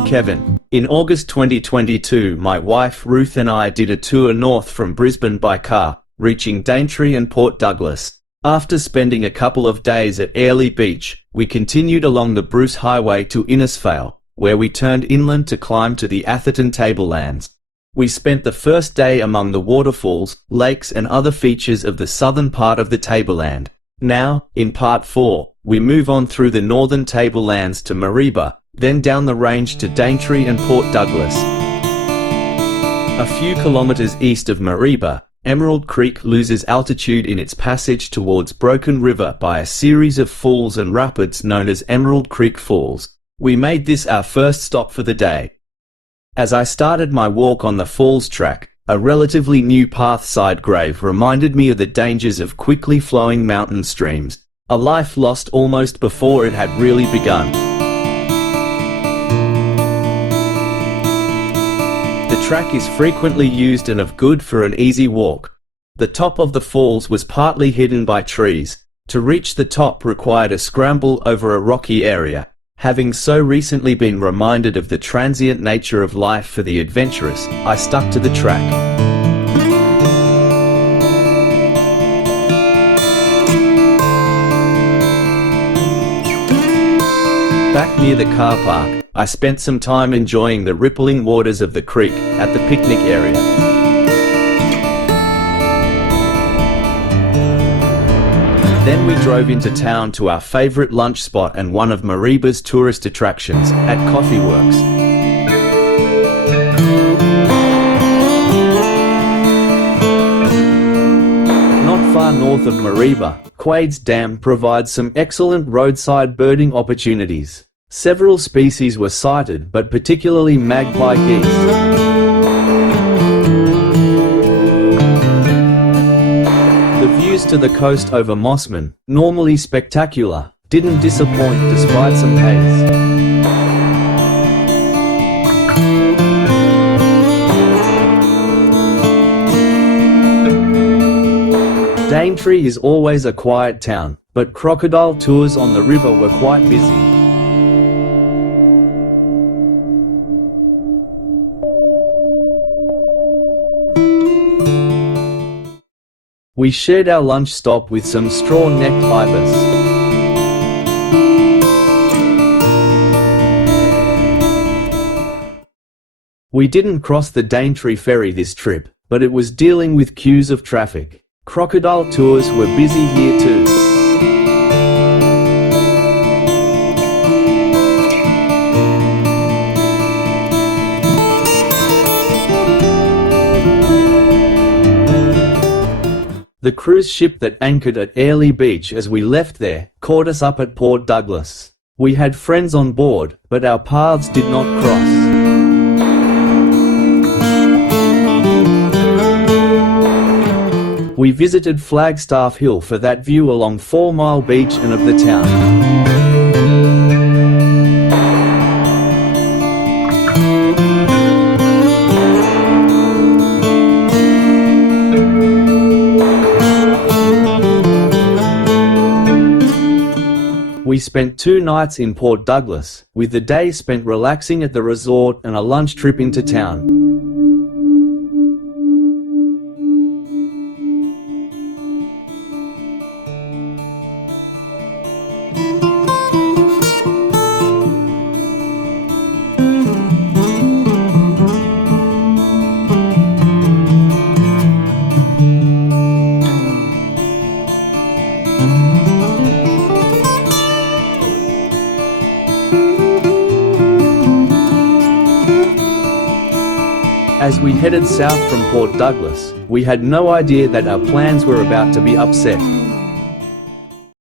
I'm Kevin. In August 2022, my wife Ruth and I did a tour north from Brisbane by car, reaching Daintree and Port Douglas. After spending a couple of days at Airlie Beach, we continued along the Bruce Highway to Innisfail, where we turned inland to climb to the Atherton tablelands. We spent the first day among the waterfalls, lakes and other features of the southern part of the tableland. Now, in part 4, we move on through the northern tablelands to Mareeba, then down the range to Daintree and Port Douglas. A few kilometres east of Mareeba, Emerald Creek loses altitude in its passage towards Broken River by a series of falls and rapids known as Emerald Creek Falls. We made this our first stop for the day. As I started my walk on the falls track, a relatively new path-side grave reminded me of the dangers of quickly flowing mountain streams, a life lost almost before it had really begun. The track is frequently used and of good for an easy walk. The top of the falls was partly hidden by trees. To reach the top required a scramble over a rocky area. Having so recently been reminded of the transient nature of life for the adventurous, I stuck to the track. Back near the car park, I spent some time enjoying the rippling waters of the creek at the picnic area. Then we drove into town to our favourite lunch spot and one of Mareeba's tourist attractions, at Coffee Works. Not far north of Mareeba, Quade's Dam provides some excellent roadside birding opportunities. Several species were sighted, but particularly magpie geese. To the coast over Mossman, normally spectacular, didn't disappoint despite some haze. Daintree is always a quiet town, but crocodile tours on the river were quite busy. We shared our lunch stop with some straw-necked ibis. We didn't cross the Daintree ferry this trip, but it was dealing with queues of traffic. Crocodile tours were busy here too. The cruise ship that anchored at Airlie Beach as we left there caught us up at Port Douglas. We had friends on board, but our paths did not cross. We visited Flagstaff Hill for that view along 4 Mile Beach and of the town. We spent 2 nights in Port Douglas, with the day spent relaxing at the resort and a lunch trip into town. As we headed south from Port Douglas, we had no idea that our plans were about to be upset.